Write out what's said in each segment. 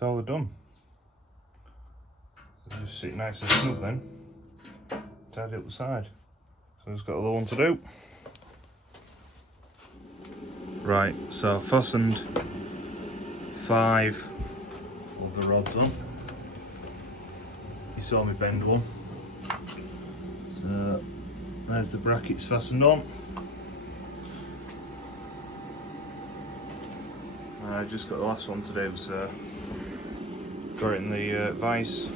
That's all they're done. So just sit nice and snug then. Tidy up the side. So just got another one to do. Right, so I fastened 5 of the rods on. You saw me bend one. So there's the brackets fastened on. I just got the last one to do, so got it in the vise.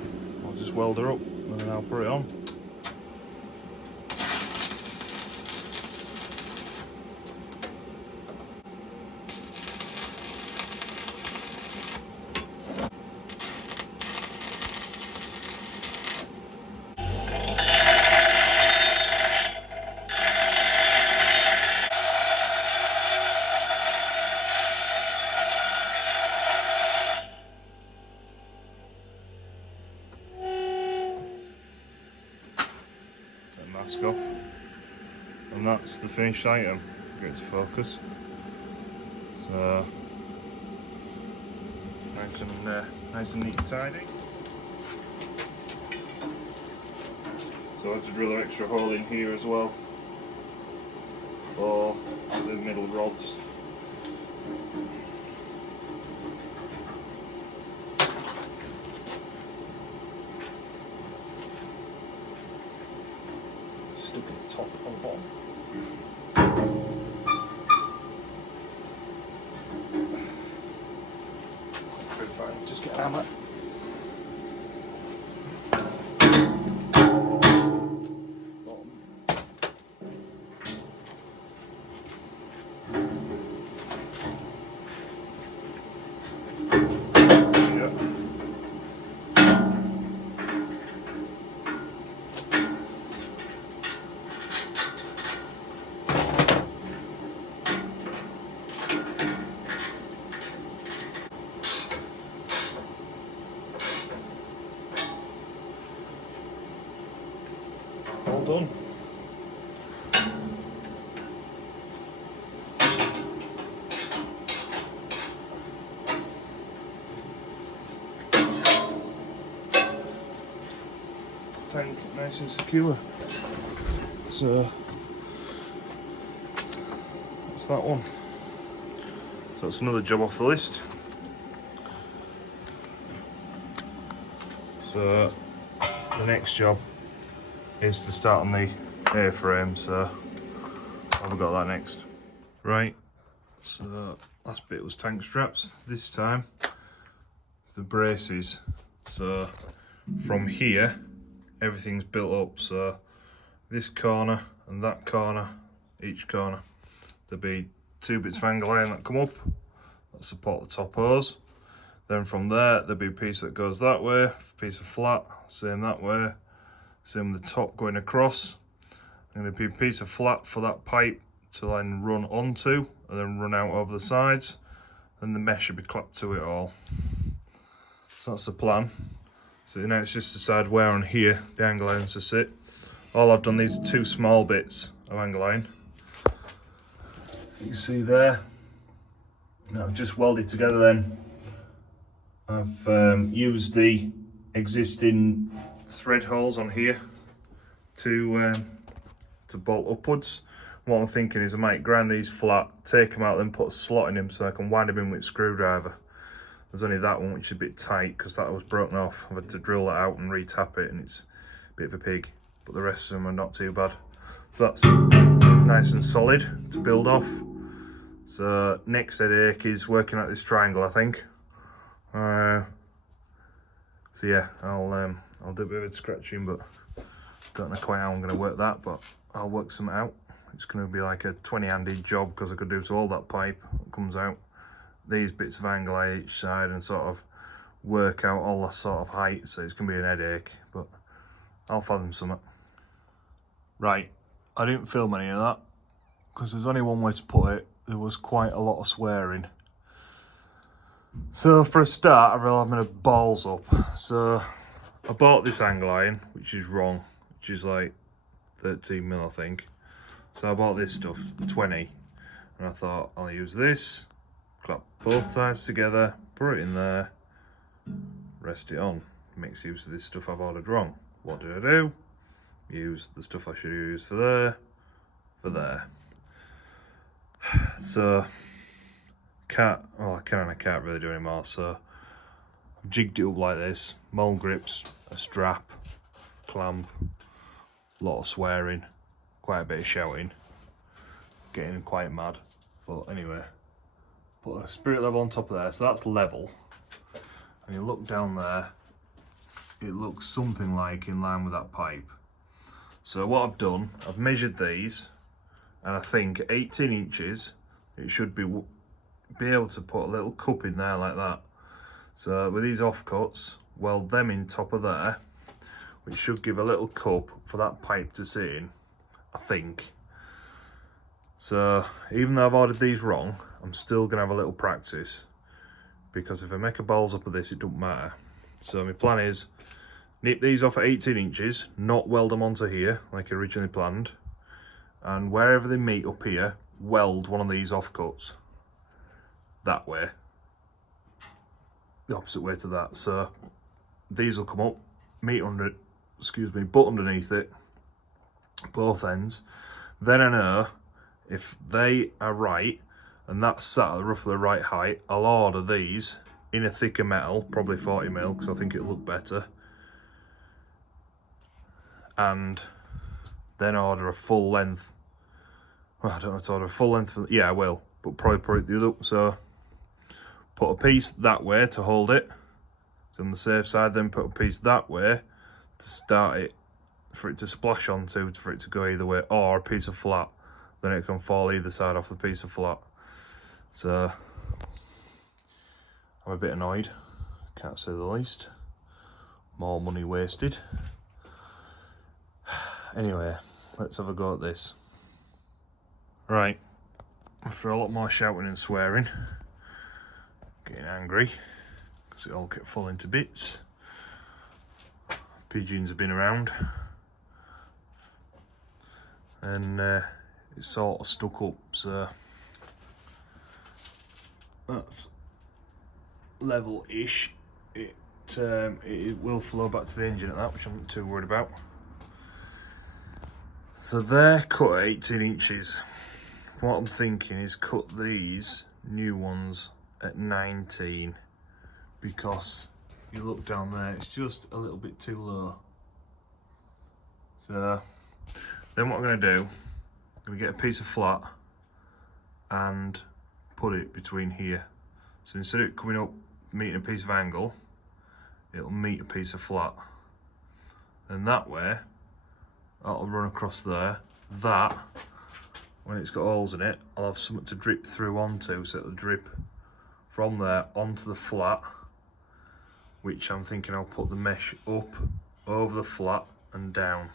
I'll just weld her up and then I'll put it on. Mask off, and that's the finished item. Get it to focus. So nice and neat and tidy. So I had to drill an extra hole in here as well for the middle rods. Stuck at the top and bottom. Pretty fine, just get a hammer. All done. Tank nice and secure. So that's that one. So that's another job off the list. So the next job is to start on the airframe, so I've got that next. Right, so last bit was tank straps. This time it's the braces. So from here everything's built up, so this corner and that corner, each corner, there'll be 2 bits of angle iron that come up that support the top hose. Then from there there'll be a piece that goes that way, a piece of flat, same that way. Same with the top going across. And there'll be a piece of flat for that pipe to then run onto and then run out over the sides. And the mesh will be clapped to it all. So that's the plan. So now it's just decide where on here the angle irons to sit. All I've done, these are 2 small bits of angle iron. You can see there. Now I've just welded together then. I've used the existing thread holes on here to bolt upwards. What I'm thinking is I might grind these flat, take them out, then put a slot in them so I can wind them in with a screwdriver. There's only that one which is a bit tight because that was broken off. I've had to drill that out and re-tap it, and it's a bit of a pig, but the rest of them are not too bad. So that's nice and solid to build off. So next headache is working out this triangle, I think. So yeah, I'll do a bit of scratching, but don't know quite how I'm going to work that, but I'll work some out. It's going to be like a 20-handed job because I could do to all that pipe that comes out, these bits of angle on each side, and sort of work out all that sort of height. So it's going to be an headache, but I'll fathom something. Right, I didn't film any of that because there's only one way to put it. There was quite a lot of swearing. So for a start, I realised I'm going to balls up. So I bought this angle iron, which is wrong, which is like 13mm, I think. So I bought this stuff, 20, and I thought I'll use this, clap both sides together, put it in there, rest it on, makes use of this stuff I've ordered wrong. What did I do? Use the stuff I should use for there. So I can't really do anymore, so I've jigged it up like this, mold grips, a strap, clamp, a lot of swearing, quite a bit of shouting, getting quite mad, but anyway, put a spirit level on top of there, so that's level, and you look down there, it looks something like in line with that pipe. So what I've done, I've measured these, and I think 18 inches, it should be able to put a little cup in there like that. So with these offcuts, weld them in top of there, which should give a little cup for that pipe to sit in, I think. So even though I've ordered these wrong, I'm still gonna have a little practice, because if I make a balls up of this, it doesn't matter. So my plan is, nip these off at 18 inches, not weld them onto here like originally planned, and wherever they meet up here, weld one of these offcuts that way, the opposite way to that. So these will come up, meet under it, butt underneath it, both ends. Then I know if they are right and that's sat at roughly the right height, I'll order these in a thicker metal, probably 40mm, because I think it'll look better, and then order a full length. Well, I don't know, to order a full length, yeah I will, but probably put it the other, so put a piece that way to hold it, so on the safe side, then put a piece that way to start it, for it to splash onto, for it to go either way, or a piece of flat, then it can fall either side off the piece of flat. So I'm a bit annoyed, can't say the least. More money wasted. Anyway, let's have a go at this. Right, after a lot more shouting and swearing, getting angry because it all kept falling to bits. Pigeons have been around, and it's sort of stuck up, so that's level-ish. It will flow back to the engine at that, which I'm not too worried about. So they're cut at 18 inches. What I'm thinking is cut these new ones at 19, because you look down there, it's just a little bit too low. So then what I'm going to do, I'm going to get a piece of flat and put it between here. So instead of it coming up meeting a piece of angle, it'll meet a piece of flat, and that way that'll run across there. That, when it's got holes in it, I'll have something to drip through onto, so it'll drip from there onto the flat, which I'm thinking I'll put the mesh up over the flat and down,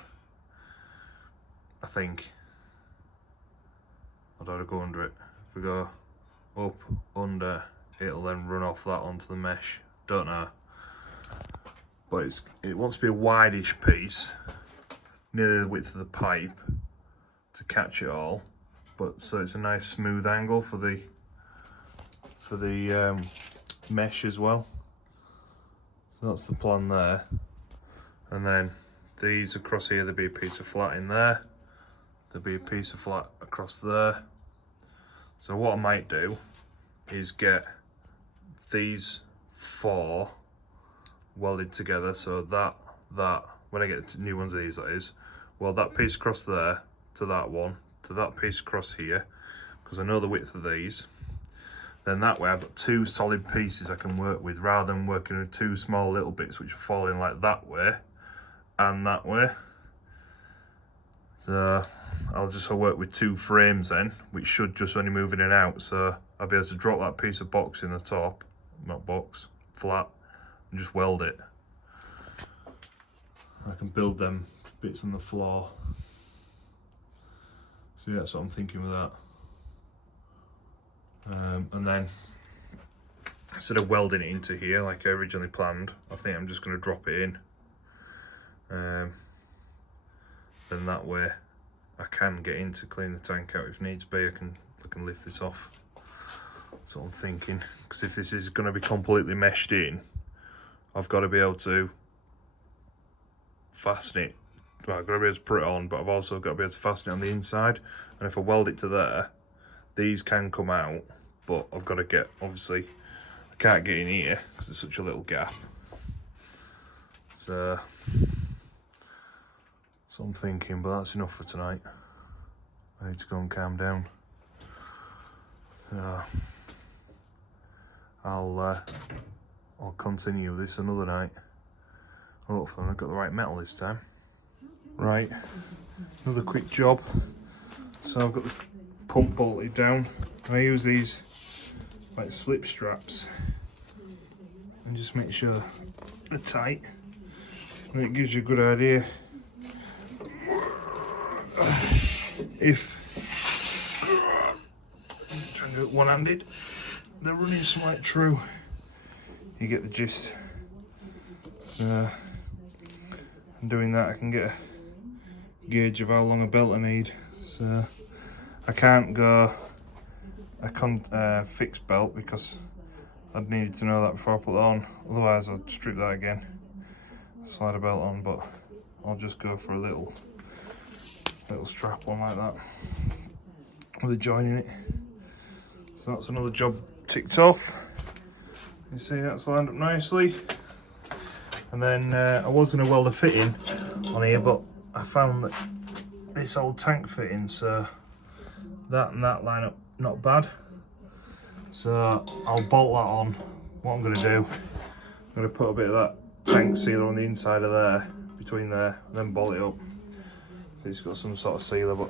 I think. I don't want to go under it. If we go up, under, it'll then run off that onto the mesh. Don't know. But it wants to be a wide-ish piece, nearly the width of the pipe, to catch it all. But so it's a nice smooth angle for the mesh as well. So that's the plan there. And then these across here, there'll be a piece of flat in there. There'll be a piece of flat across there. So what I might do is get these four welded together, so that when I get new ones of these, that is, weld that piece across there to that one, to that piece across here, because I know the width of these. Then that way I've got two solid pieces I can work with, rather than working with two small little bits which are falling like that way and that way. So I'll work with two frames then, which should just only move in and out, so I'll be able to drop that piece of box in the top, not box, flat, and just weld it. I can build them bits on the floor. So yeah, that's what I'm thinking with that. And then instead of welding it into here like I originally planned, I think I'm just going to drop it in. Then that way I can get in to clean the tank out if needs be. I can lift this off. That's what I'm thinking. Because if this is going to be completely meshed in, I've got to be able to fasten it. Well, I've got to be able to put it on, but I've also got to be able to fasten it on the inside. And if I weld it to there, these can come out, but I've got to get, obviously, I can't get in here because there's such a little gap. So I'm thinking, but that's enough for tonight. I need to go and calm down. I'll continue this another night. Hopefully I've got the right metal this time. Right, another quick job. So I've got the pump bolted down. I use these like slip straps and just make sure they're tight. And it gives you a good idea if trying to do it one-handed, they're running slight true. You get the gist. So and doing that I can get a gauge of how long a belt I need. So I can't go a fixed belt because I'd needed to know that before I put it on, otherwise I'd strip that again, slide a belt on, but I'll just go for a little strap on like that with a join in it. So that's another job ticked off. You see that's lined up nicely. And then I was going to weld a fitting on here, but I found that this old tank fitting, so that and that line up not bad. So I'll bolt that on. What I'm going to do, I'm going to put a bit of that tank sealer on the inside of there, between there, then bolt it up. So it's got some sort of sealer, but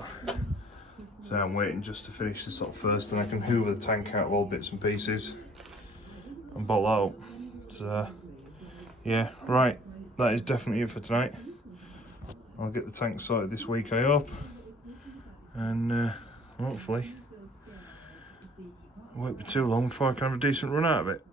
so I'm waiting just to finish this up first, and I can hoover the tank out of all bits and pieces and bolt that up. So yeah, right, that is definitely it for tonight. I'll get the tank sorted this week, I hope, and hopefully it won't be too long before I can have a decent run out of it.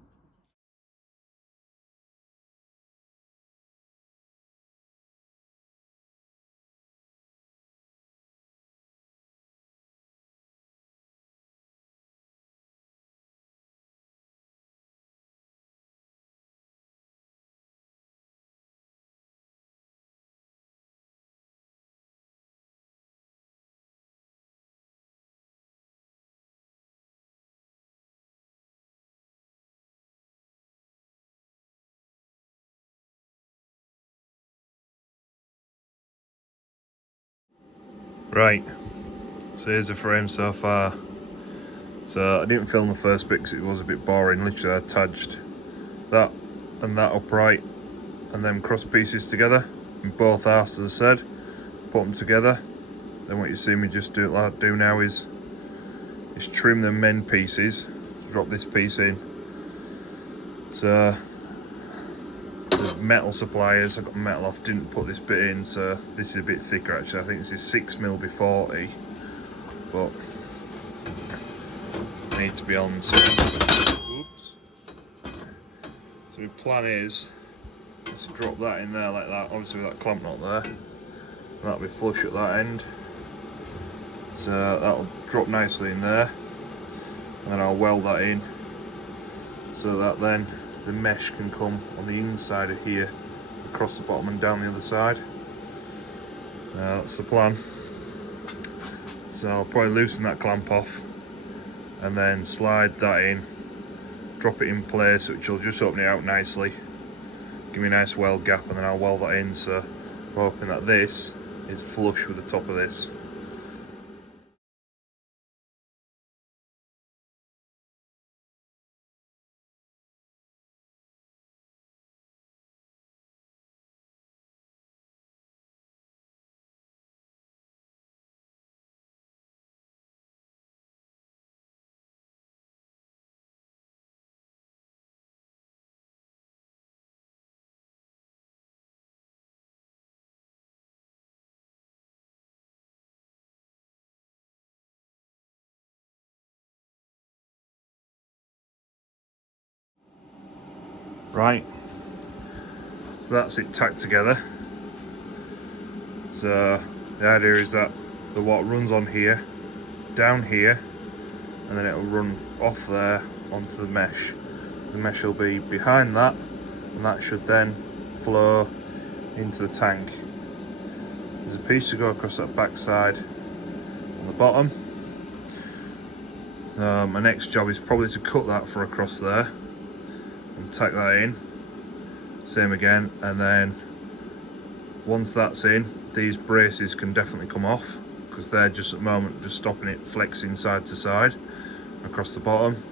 Right, so here's the frame so far. So I didn't film the first bit because it was a bit boring. Literally I attached that and that upright and then cross pieces together in both halves, as I said, put them together. Then what you see me just do like I do now is trim the end pieces, drop this piece in. So the metal suppliers, I got metal off, didn't put this bit in, so this is a bit thicker actually. I think this is 6mm×40, but I need to be on. So, oops. So my plan is to drop that in there like that, obviously with that clamp not there, and that'll be flush at that end. So that'll drop nicely in there, and then I'll weld that in so that then the mesh can come on the inside of here, across the bottom and down the other side. That's the plan. So I'll probably loosen that clamp off and then slide that in, drop it in place, which will just open it out nicely, give me a nice weld gap, and then I'll weld that in. So I'm hoping that this is flush with the top of this. Right, so that's it tacked together. So the idea is that the water runs on here, down here, and then it'll run off there onto the mesh. The mesh will be behind that, and that should then flow into the tank. There's a piece to go across that back side on the bottom. My next job is probably to cut that for across there and tack that in. Same again, and then once that's in, these braces can definitely come off because they're just at the moment just stopping it flexing side to side across the bottom.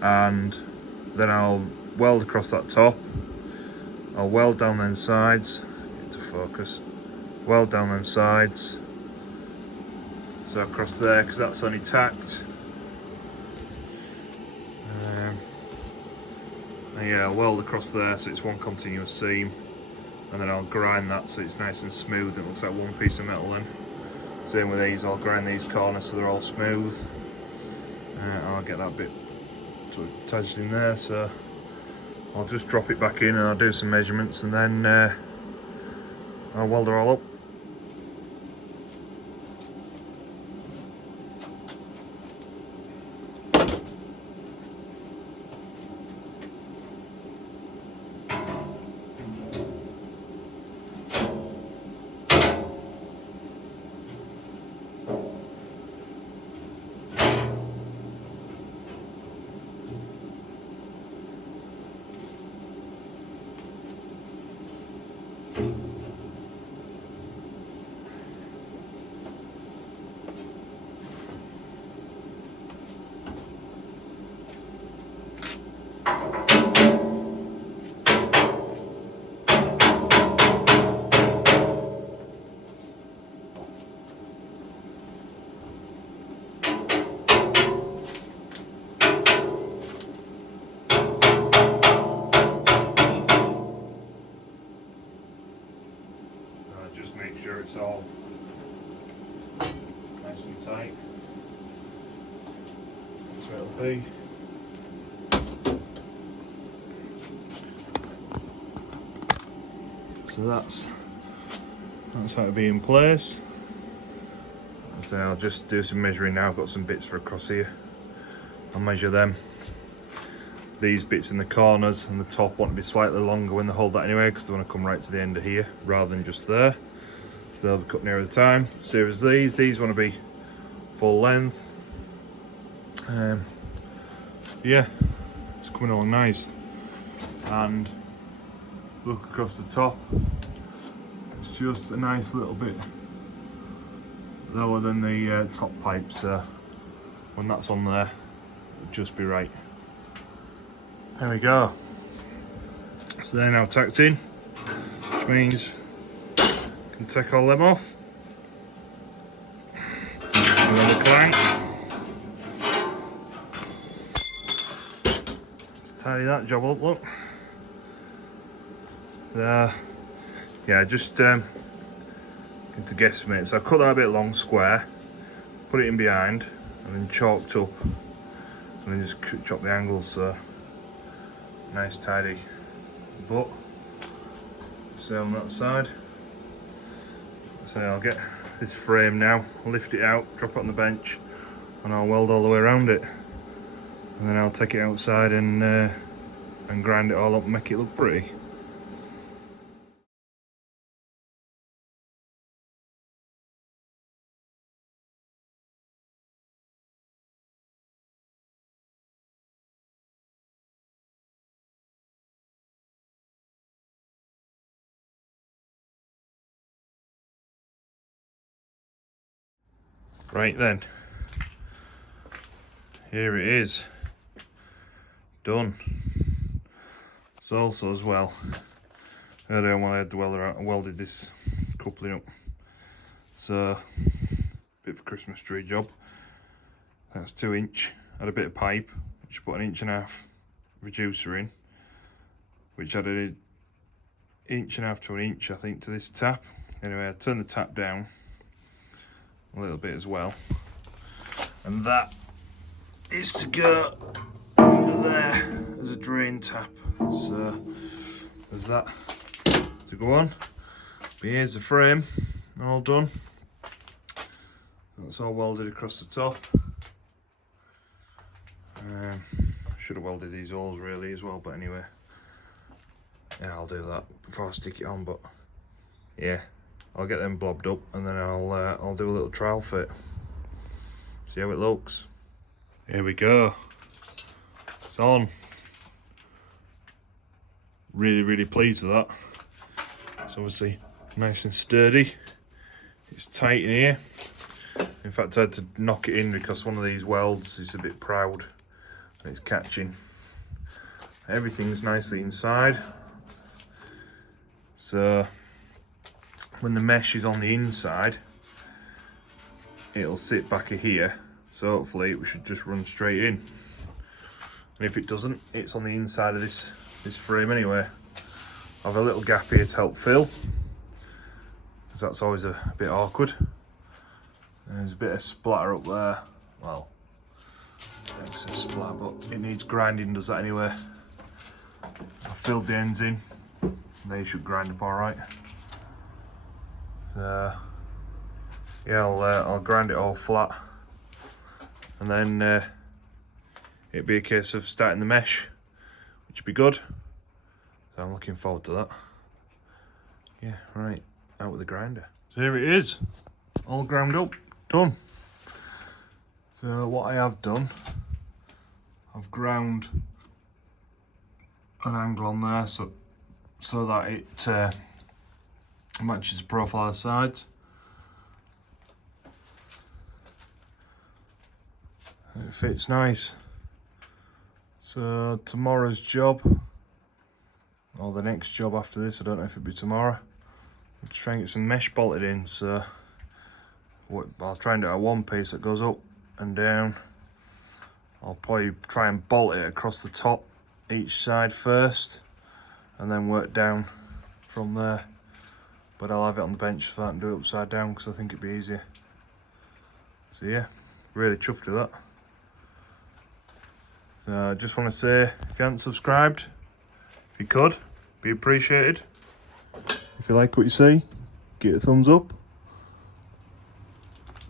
And then I'll weld across that top. I'll weld down them sides, get to focus, weld down them sides. So across there, because that's only tacked. Yeah, I'll weld across there so it's one continuous seam, and then I'll grind that so it's nice and smooth and it looks like one piece of metal then. Same with these, I'll grind these corners so they're all smooth. I'll get that bit sort of attached in there, so I'll just drop it back in and I'll do some measurements and then I'll weld it all up. Just make sure it's all nice and tight. That's where it'll be. So that's how it'll be in place. So I'll just do some measuring now. I've got some bits for across here. I'll measure them. These bits in the corners and the top want to be slightly longer when they hold that anyway, because they want to come right to the end of here rather than just there. So they'll be cut nearer the time. Same as these want to be full length. Yeah, it's coming along nice. And look across the top, it's just a nice little bit lower than the top pipe, so when that's on there, it'll just be right. There we go. So they're now tacked in, which means I can take all them off. And then the clank. Let's tidy that job up, look. Yeah, just to guesstimate. So I cut that a bit long, square, put it in behind, and then chalked up, and then just chop the angles. So nice tidy butt. So on that side. So I'll get this frame now, lift it out, drop it on the bench, and I'll weld all the way around it. And then I'll take it outside and grind it all up and make it look pretty. Right then, here it is, done. So also as well, earlier when I had the welder out, I welded this coupling up. So, bit of a Christmas tree job. That's 2 inch, had a bit of pipe, which I put 1.5 inch reducer in, which added 1.5 inch to 1 inch I think to this tap. Anyway, I turned the tap down a little bit as well, and that is to go under there as a drain tap. So there's that to go on, but here's the frame all done. That's all welded across the top. Should have welded these holes really as well, but anyway, yeah, I'll do that before I stick it on. But yeah, I'll get them blobbed up and then I'll do a little trial fit. See how it looks. Here we go. It's on. Really pleased with that. It's obviously nice and sturdy. It's tight in here. In fact, I had to knock it in because one of these welds is a bit proud and it's catching. Everything's nicely inside. So when the mesh is on the inside, it'll sit back here. So hopefully it should just run straight in. And if it doesn't, it's on the inside of this frame anyway. I have a little gap here to help fill, because that's always a bit awkward. There's a bit of splatter up there. Well, excess splatter, but it needs grinding, does that anyway. I filled the ends in. They should grind up all right. So yeah, I'll grind it all flat, and then it'd be a case of starting the mesh, which would be good. So I'm looking forward to that. Yeah, right, out with the grinder. So here it is, all ground up, done. So what I have done, I've ground an angle on there so that it matches the profile of the sides. It fits nice. So tomorrow's job, or the next job after this, I don't know if it'll be tomorrow, I'll try and get some mesh bolted in. So I'll try and do a one piece that goes up and down. I'll probably try and bolt it across the top each side first and then work down from there. But I'll have it on the bench for that and do it upside down because I think it'd be easier. So yeah, really chuffed with that. So I just want to say, if you haven't subscribed, if you could, be appreciated. If you like what you see, give it a thumbs up.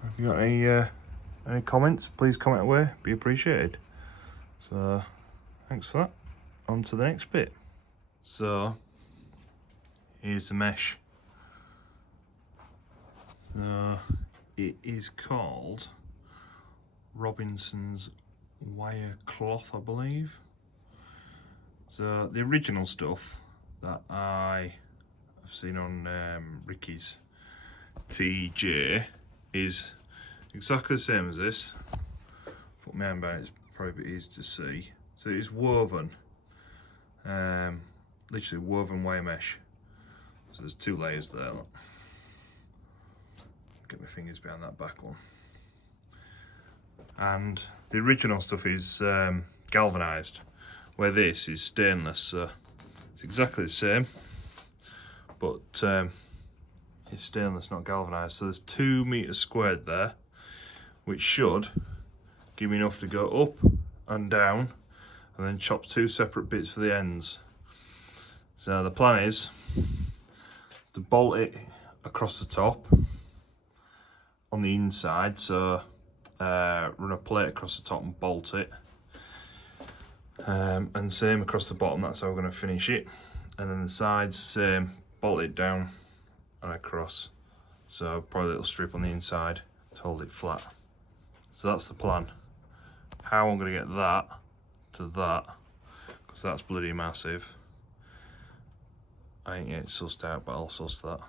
If you got any comments, please comment away, be appreciated. So thanks for that. On to the next bit. So here's the mesh. It is called Robinson's wire cloth, I believe. So the original stuff that I have seen on Ricky's TJ is exactly the same as this. Put my hand back, it's probably a bit easy to see. So it's woven, literally woven wire mesh. So there's two layers there. Look. Get my fingers behind that back one. And the original stuff is galvanised, where this is stainless. So it's exactly the same, but it's stainless, not galvanised. So there's 2 meters squared there, which should give me enough to go up and down, and then chop 2 separate bits for the ends. So the plan is to bolt it across the top on the inside, so run a plate across the top and bolt it, and same across the bottom. That's how we're going to finish it. And then the sides, same, bolt it down and across. So probably a little strip on the inside to hold it flat. So that's the plan. How I'm going to get that to that, because that's bloody massive, I ain't yet sussed out, but I'll suss that.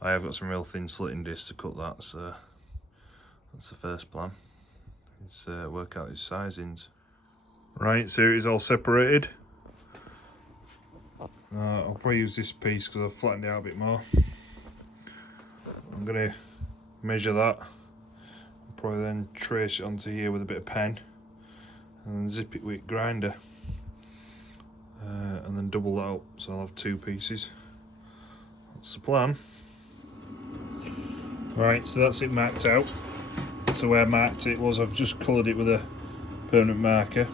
I have got some real thin slitting discs to cut that, so that's the first plan. It's work out his sizings. Right, so it is all separated. I'll probably use this piece because I've flattened it out a bit more. I'm going to measure that. I'll probably then trace it onto here with a bit of pen and then zip it with a grinder. And then double that up, so I'll have 2 pieces. That's the plan. Right, so that's it marked out. So where I marked it was, I've just coloured it with a permanent marker,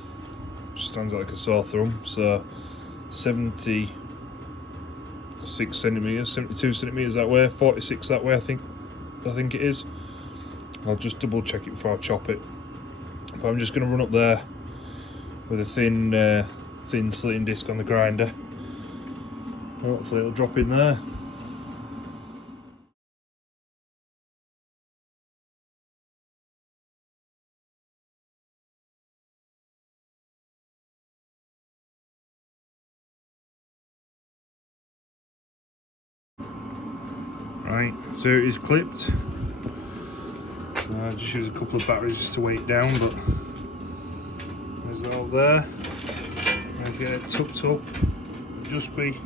which stands out like a sore thumb. So 76 centimetres, 72 centimetres that way, 46 that way, I think it is. I'll just double check it before I chop it. But I'm just going to run up there with a thin slitting disc on the grinder, Hopefully it'll drop in there. Right, so it is clipped. I just use a couple of batteries just to weigh it down, but there's that up there. And if you get it tucked up, it'll just be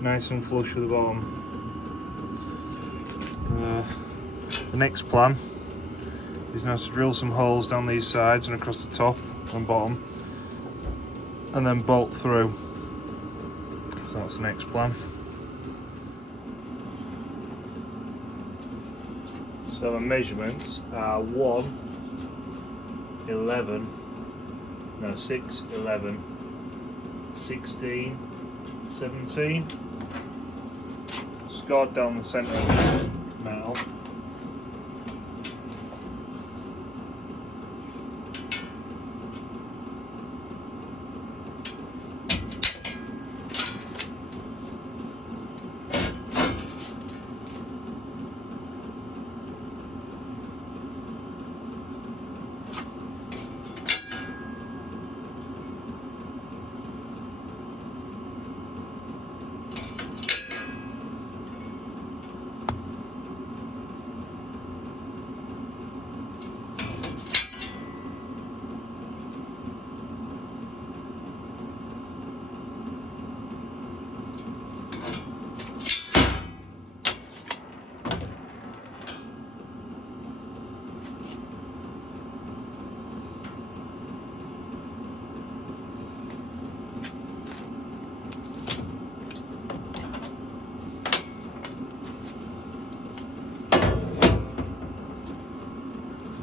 nice and flush with the bottom. The next plan is now to drill some holes down these sides and across the top and bottom, and then bolt through. So that's the next plan. So the measurements are 6, 11, 16, 17. Scored down the centre of the metal.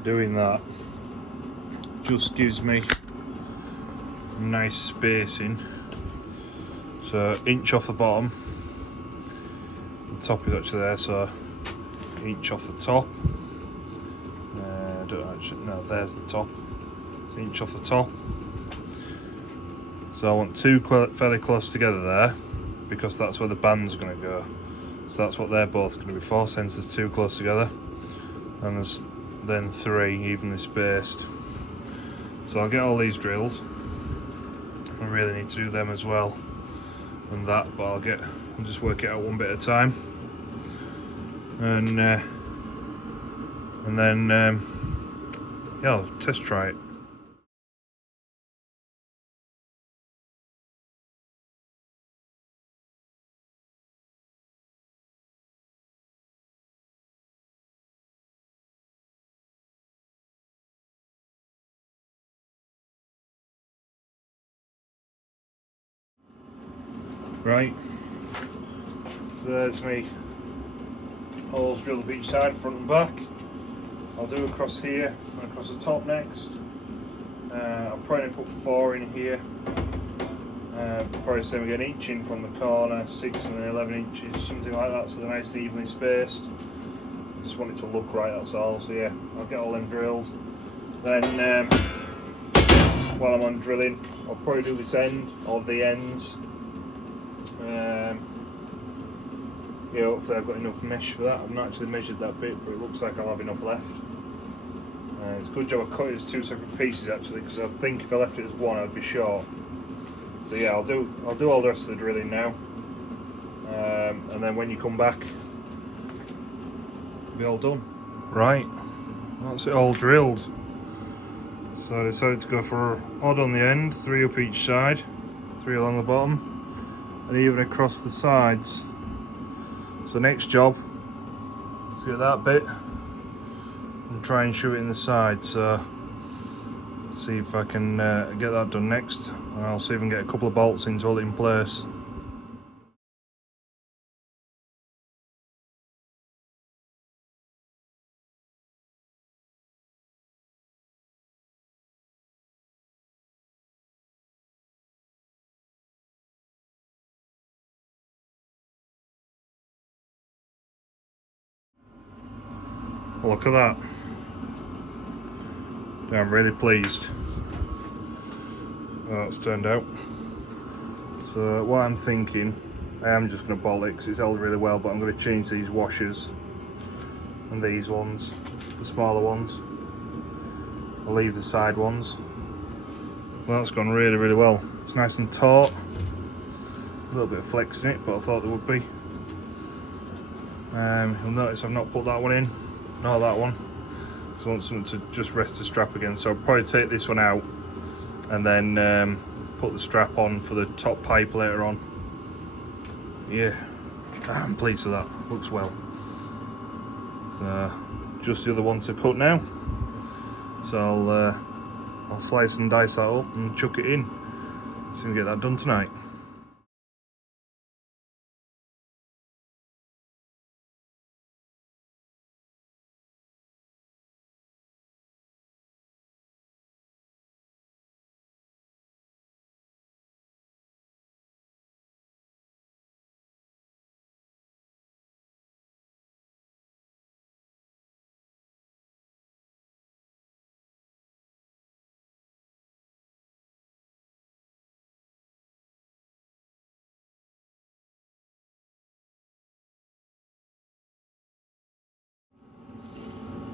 Doing that just gives me nice spacing. So inch off the bottom, the top is actually there, so inch off the top. No, there's the top. So inch off the top. So I want two fairly close together there, because that's where the band's going to go. So that's what they're both going to be for, since there's two close together, and there's then 3 evenly spaced. So I'll get all these drilled. I really need to do them as well and that, but I'll just work it out one bit at a time, and then yeah, I'll test try it. Right, so there's me holes drilled up each side, front and back. I'll do across here and across the top next. I'll probably put 4 in here. Probably same again, each in from the corner, 6 and then 11 inches, something like that, so they're nice and evenly spaced. Just want it to look right, that's all. So yeah, I'll get all them drilled. Then while I'm on drilling, I'll probably do this end or the ends. Yeah, hopefully I've got enough mesh for that. I've not actually measured that bit, but it looks like I'll have enough left. It's a good job I cut it as 2 separate pieces actually, because I think if I left it as one I'd be short. So yeah, I'll do all the rest of the drilling now, and then when you come back, it'll be all done. Right, that's it all drilled. So I decided to go for odd on the end, 3 up each side, 3 along the bottom, and even across the sides. So next job is get that bit and try and shoot it in the side. So see if I can get that done next, and I'll see if I can get a couple of bolts in to hold it in place. Look at that. Yeah, I'm really pleased how it's turned out. So what I'm thinking I am just going to bolt it because it's held really well, but I'm going to change these washers and these ones, the smaller ones. I'll leave the side ones. Well, that's gone really, really well. It's nice and taut. A little bit of flex in it, but I thought there would be. You'll notice I've not put that one in, nor that one, because I want something to just rest the strap again. So I'll probably take this one out and then put the strap on for the top pipe later on. Yeah, I'm pleased with that. Looks well. So just the other one to cut now. So I'll slice and dice that up and chuck it in. So we can get that done tonight.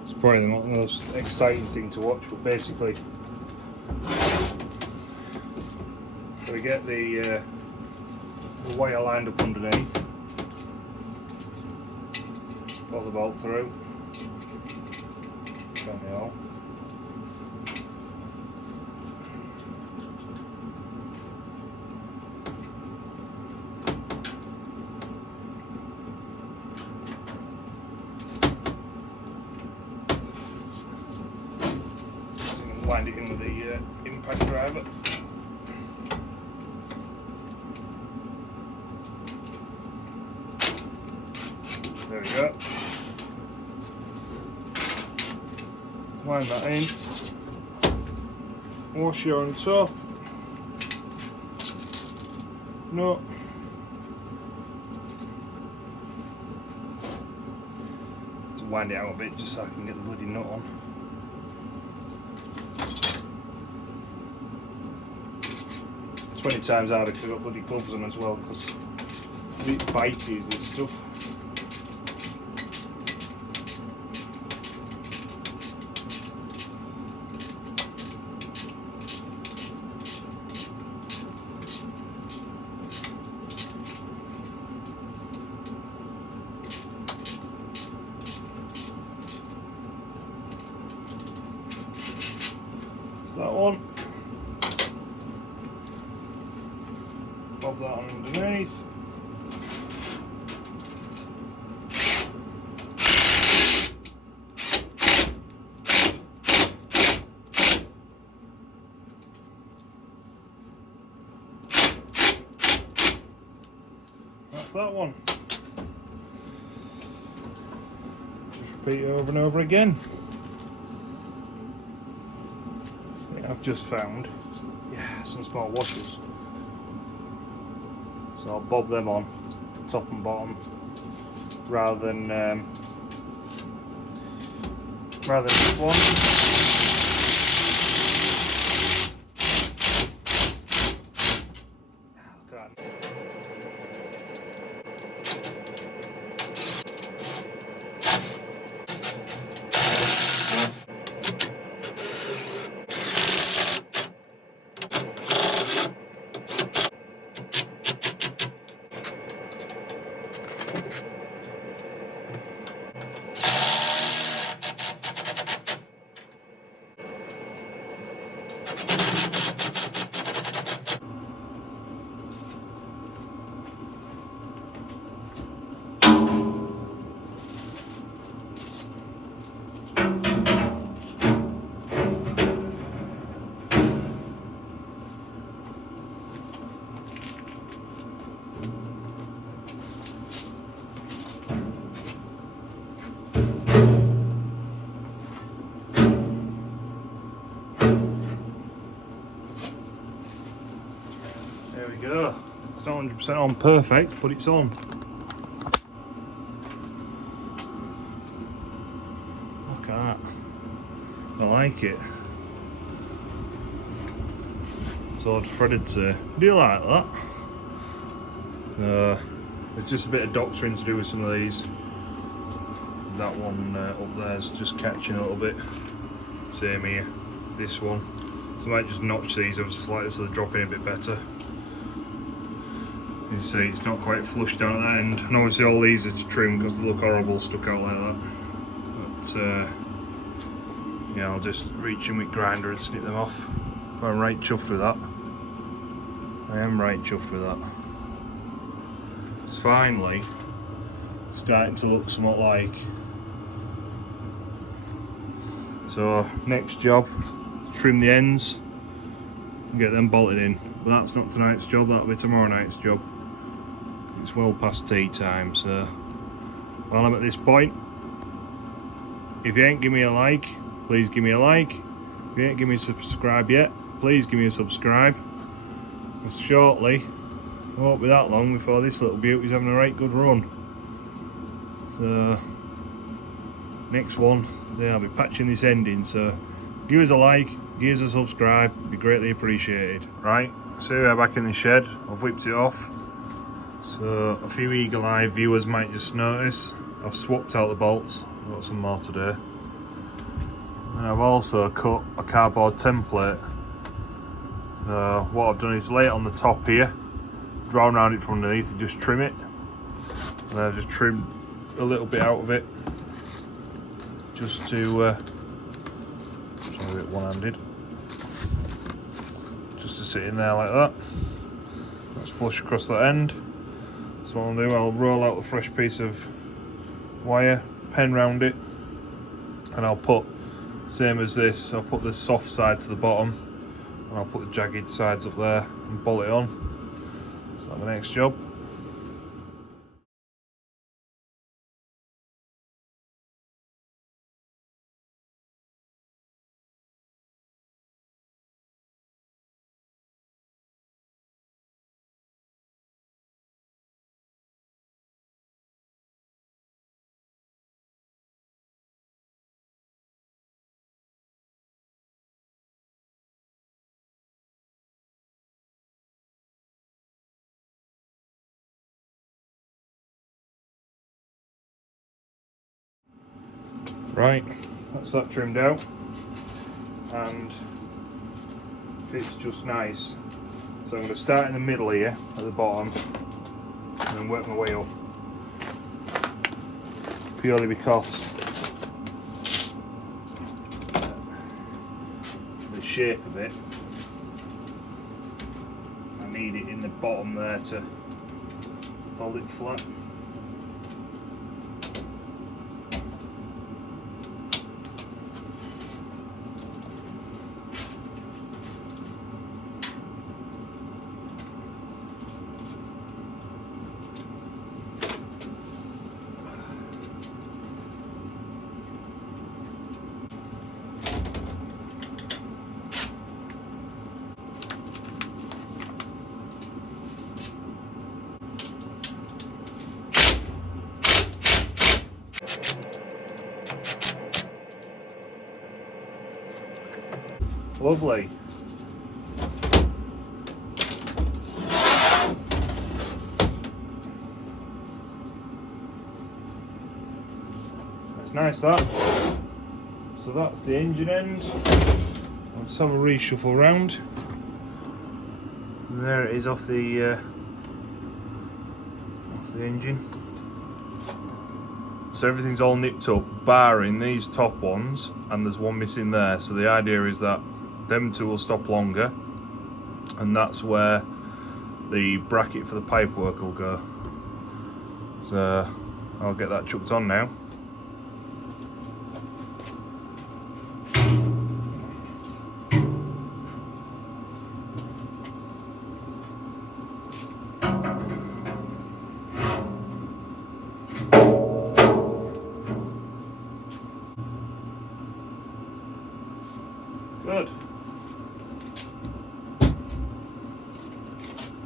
It's probably not the most exciting thing to watch, but basically we get the wire lined up underneath, put the bolt through, turn it on. Wind it in with the impact driver. There we go. Wind that in. Washer on top. No. Let's wind it out a bit just so I can get the bloody nut on. It's 20 times harder because I've got bloody gloves on as well, because a bit bitey is this stuff. That one, pop that on underneath. That's that one. Just repeat it over and over again. I've just found, some small washers, so I'll bob them on top and bottom rather than this one. There we go. It's not 100% on perfect, but it's on. Look at that. I like it. So I'd threaded to, do you like that? So It's just a bit of doctoring to do with some of these. That one up there is just catching a little bit. Same here, this one. So I might just notch these ever so slightly so they're dropping a bit better. You see, it's not quite flush down at that end. And obviously all these are to trim because they look horrible stuck out like that. But yeah, I'll just reach in with grinder and snip them off. I'm right chuffed with that. I am right chuffed with that. It's finally starting to look somewhat like. So next job, trim the ends and get them bolted in. But that's not tonight's job, that'll be tomorrow night's job. It's well past tea time, so while I'm at this point, if you ain't give me a like, please give me a like. If you ain't give me a subscribe yet, please give me a subscribe. Because shortly, it won't be that long before this little beauty's having a right good run. So next one, yeah, I'll be patching this ending, so give us a like, give us a subscribe, it'd be greatly appreciated. Right, so we're back in the shed, I've whipped it off. So a few eagle-eyed viewers might just notice I've swapped out the bolts. I've got some more today. And I've also cut a cardboard template. So what I've done is lay it on the top here, draw around it from underneath and just trim it. And I've just trimmed a little bit out of it just to do it one-handed, just to sit in there like that. That's flush across that end. So what I'll do, I'll roll out a fresh piece of wire, pen round it, and I'll put, same as this, I'll put the soft side to the bottom and I'll put the jagged sides up there and bolt it on. So that's the next job. Right, that's that trimmed out and fits just nice. So I'm going to start in the middle here at the bottom and then work my way up. Purely because the shape of it, I need it in the bottom there to hold it flat. Lovely. That's nice, that. So that's the engine end. Let's have a reshuffle round. And there it is off the engine. So everything's all nipped up, barring these top ones, and there's one missing there. So the idea is that them two will stop longer, and that's where the bracket for the pipework will go. So I'll get that chucked on now. Good.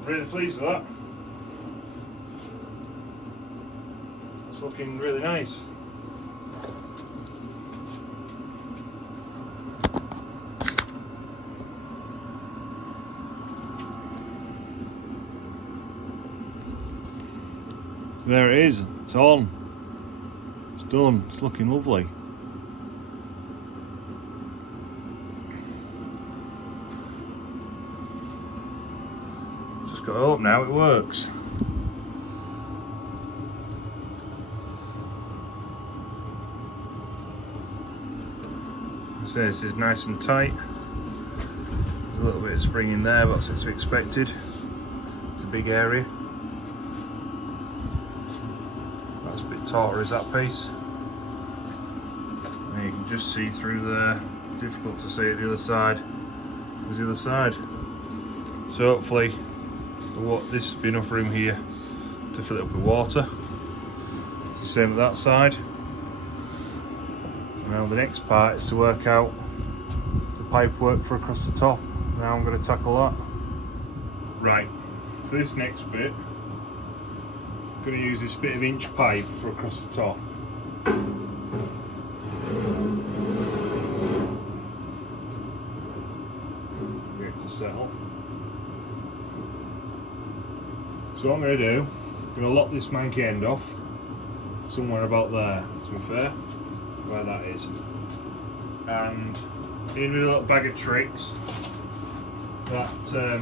Really pleased with that. It's looking really nice. There it is, it's on. It's done, it's looking lovely. Just got to hope now it works. So this is nice and tight. There's a little bit of spring in there, but that's what's expected. It's a big area. That's a bit tauter, is that piece. And you can just see through there. Difficult to see at the other side. There's the other side. So hopefully this will be enough room here to fill it up with water. It's the same at that side. Now the next part is to work out the pipe work for across the top. Now I'm going to tackle that. Right, for this next bit, I'm going to use this bit of inch pipe for across the top. Get it to settle. So what I'm going to do, I'm going to lock this manky end off somewhere about there, to be fair, where that is. And in with a little bag of tricks that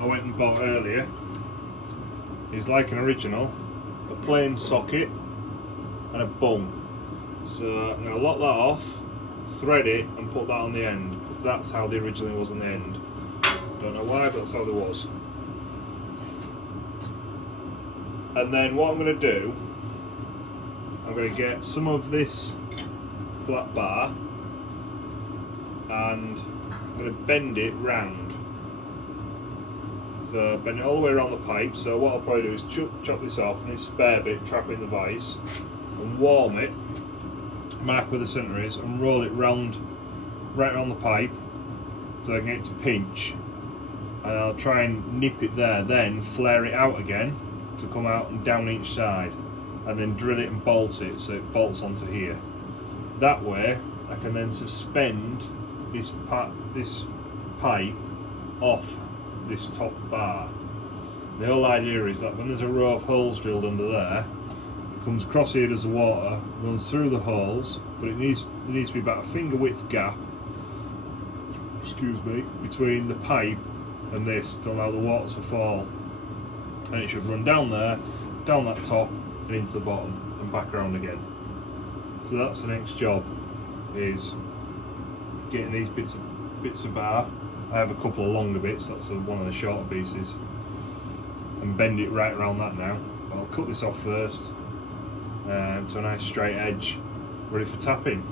I went and bought earlier is like an original, a plain socket and a bung. So I'm going to lock that off, thread it and put that on the end, because that's how the originally was on the end. Don't know why, but that's how it was. And then what I'm going to do, I'm going to get some of this flat bar and I'm going to bend it round. So bend it all the way around the pipe. So what I'll probably do is chop this off and this spare bit, trap it in the vise and warm it, mark where the centre is and roll it round, right around the pipe so I can get it to pinch. And I'll try and nip it there, then flare it out again to come out and down each side, and then drill it and bolt it so it bolts onto here. That way I can then suspend this pipe off this top bar. The whole idea is that when there's a row of holes drilled under there, it comes across here as the water, runs through the holes, but it needs to be about a finger width gap, excuse me, between the pipe and this to allow the water to fall. And it should run down there, down that top and into the bottom and back around again. So that's the next job, is getting these bits of bar. I have a couple of longer bits, that's one of the shorter pieces, and bend it right around that now. But I'll cut this off first to a nice straight edge, ready for tapping.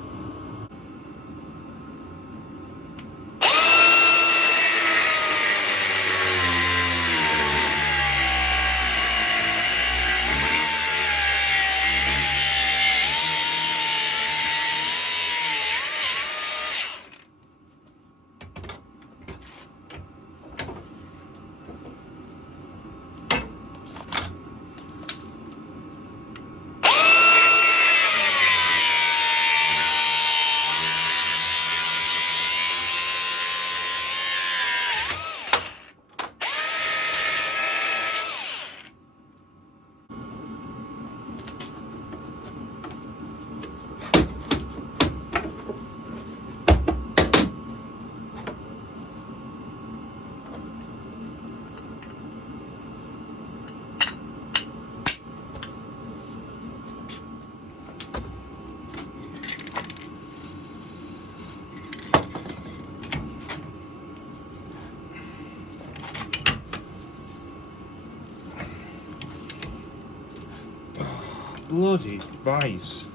Bloody vice.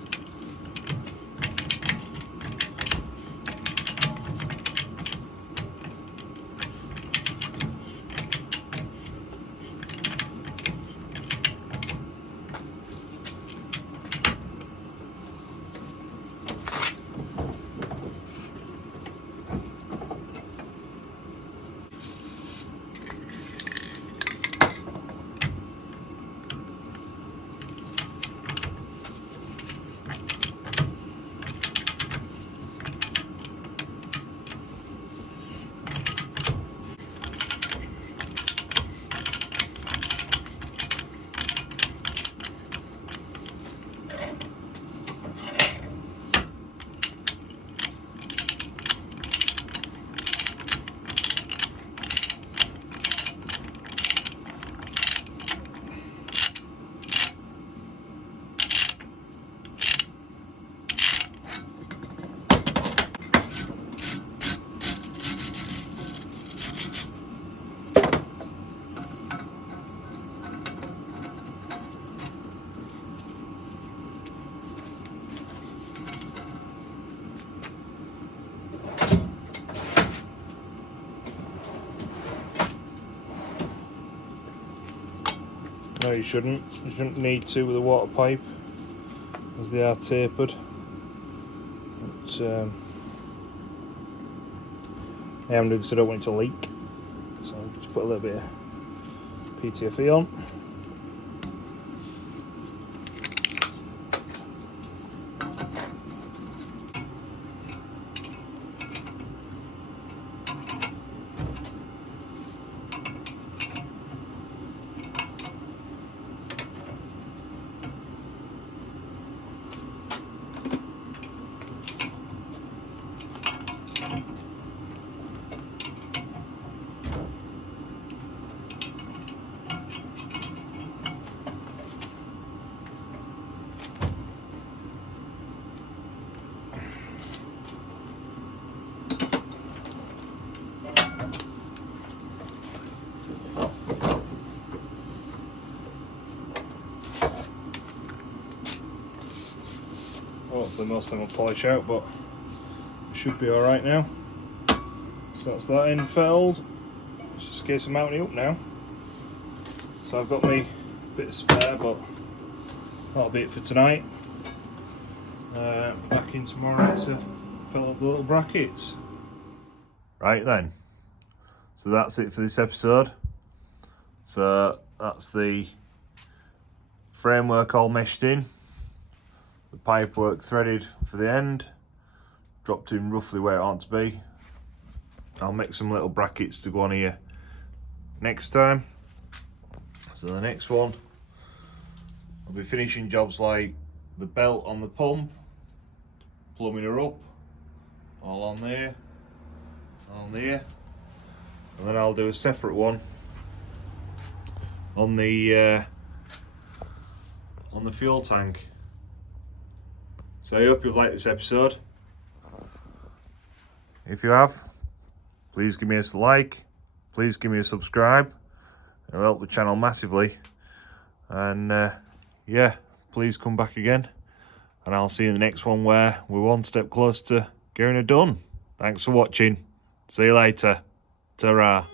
No, you shouldn't. You shouldn't need to with a water pipe, as they are tapered. But, I am doing because I don't want it to leak. So I'll just put a little bit of PTFE on. Hopefully most of them will polish out, but it should be alright now. So that's that in filled. It's just a case of mounting it up now. So I've got me bit of spare, but that'll be it for tonight. Back in tomorrow to fill up the little brackets. Right then, so that's it for this episode. So that's the framework all meshed in, the pipework threaded for the end, dropped in roughly where it ought to be. I'll make some little brackets to go on here next time. So the next one, I'll be finishing jobs like the belt on the pump, plumbing her up, all on there, and then I'll do a separate one on the fuel tank. So I hope you've liked this episode. If you have, please give me a like, please give me a subscribe. It'll help the channel massively. And yeah, please come back again. And I'll see you in the next one where we're one step closer to getting it done. Thanks for watching. See you later. Ta-ra.